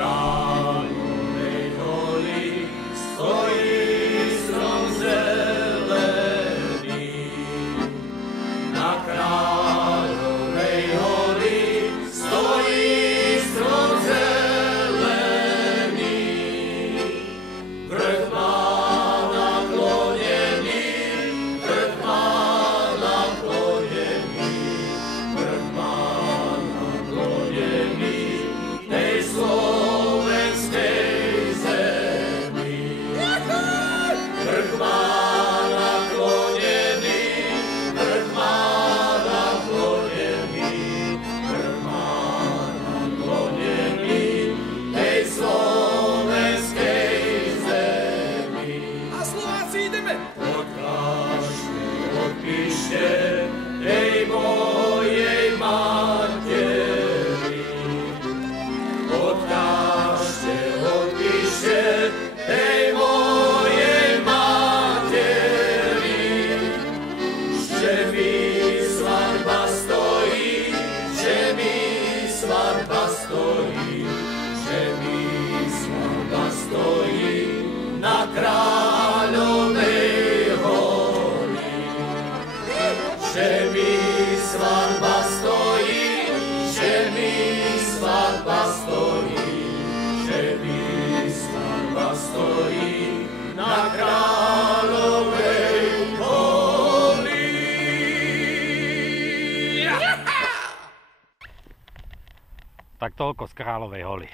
Kráľovej holi stojí strom zelený. Na Kráľovej holi stojí strom zelený. Vrch má naklonený, vrch má naklonený, vrch má naklonený tej slovenskej zemi. Vrch má naklonený, vrch má naklonený, vrch má naklonený tej slovenskej zemi. A Slováci ideme! Odkážte, odpíšte tej mojej materi. Odkážte, odpíšte tej mojej materi, že mi svadba stojí, že mi svadba stojí, že mi svadba stojí na Kráľovej holi. Že mi svadba stojí, že mi svadba stojí, že mi svadba stojí na Kráľovej holi. Tak toľko z Kráľovej holy.